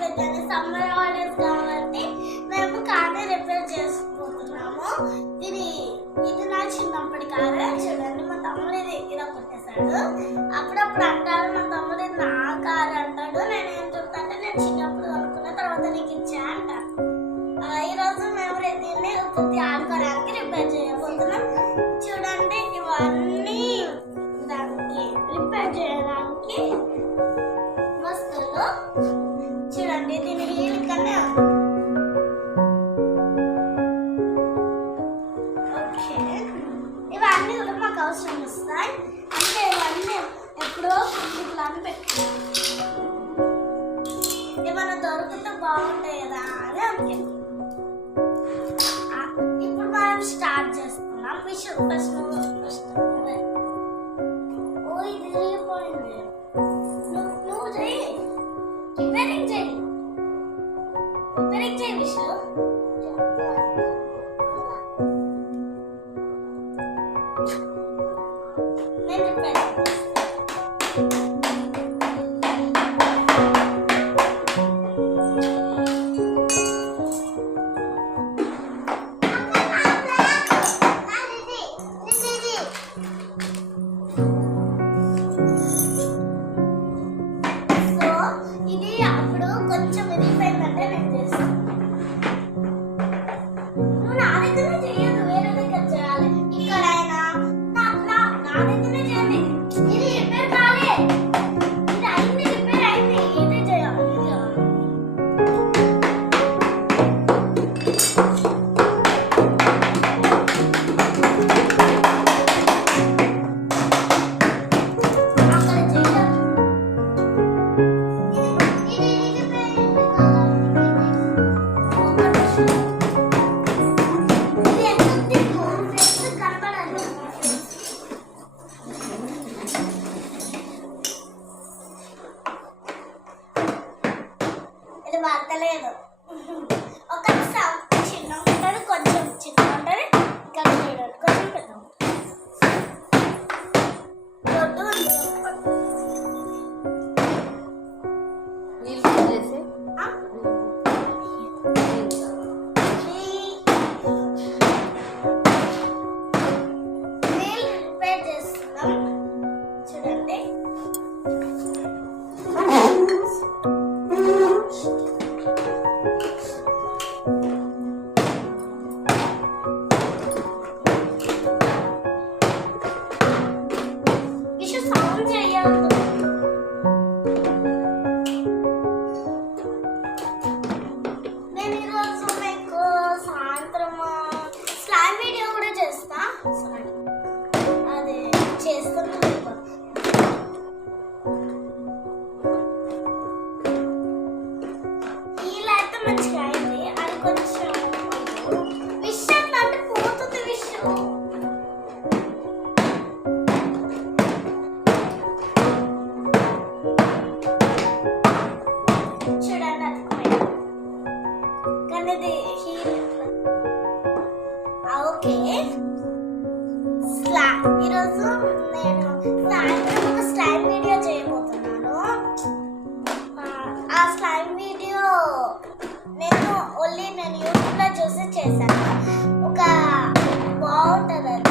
సంవేద్యాన్ని summer holidays కాబట్టి మేము car repair చేసుకుంటున్నాము. ఇది నా చిన్నప్పటి కారు. చూడండి, మా తమ్ముడు ఇలా కొట్టేశాడు. అప్పుడప్పుడు అంటారు మా తమ్ముడు ఇది నా కారు అంటాడు. నేను ఏం చెప్తాంటే నేను చిన్నప్పుడు అనుకున్న తర్వాత నీకు ఇచ్చా అంట. ఈరోజు మేము దీన్ని పూర్తి ఆడుకోవడానికి రిపేర్ చేయబోతున్నాం. చూడండి, ఇవన్నీ దానికి రిపేర్ చేయడానికి వస్తువులు. చూడండి, దీని హీల్ కన్నా ఓకే. ఇవన్నీ కూడా మాకు అవసరం వస్తాయి. అంటే ఇవన్నీ ఎప్పుడో ఇట్లా అని పెట్టుకున్నాం. ఏమైనా దొరికితే బాగుంటాయి కదా అని అనుకుంటున్నాం. ఇప్పుడు మనం స్టార్ట్ చేస్తున్నాం. ఫస్ట్ ఇది పోయింది. నువ్వు చెయ్యి, రిపేరింగ్ చెయ్యి విషు. నేను రిపేర్ ఇది అప్పుడు కొంచెం విరిగిపోయిందంటే నేను చేస్తాను. నువ్వు నా దగ్గర చేయదు, వేరే దగ్గర చేయాలి. ఇక్కడైనా నా దగ్గరే చేయాలి. ఇది రిపేర్ కాలే, ఇది అయింది, రిపేర్ అయింది. ఇదే చేయాలి. ఇది వార్తలేదు. ఒక చిన్న ఉంటుంది, కొంచెం చిన్న ఉంటుంది. ఇక్కడ చూడండి, కొంచెం పెద్ద దొడ్డు ఉంది. రిపేర్ చేస్తున్నాం. చూడండి, సౌండ్ చేయొద్దు. నేను ఈరోజు మీకు సాయంత్రం స్లైమ్ వీడియో కూడా చేస్తా. అది చేస్తున్నాను. హీల్ అయితే మంచిగా అయింది. అది కొంచెం విష్ అంటే పోతుంది. విష్ చూడండి, అది కానీ ఇది హీల్ ఓకే. ఈరోజు నేను సాయంత్రం ఒక స్లైమ్ వీడియో చేయబోతున్నాను. ఆ స్లైమ్ వీడియో నేను యూట్యూబ్లో చూసి చేశాను. ఒక బాగుంటుంది అది.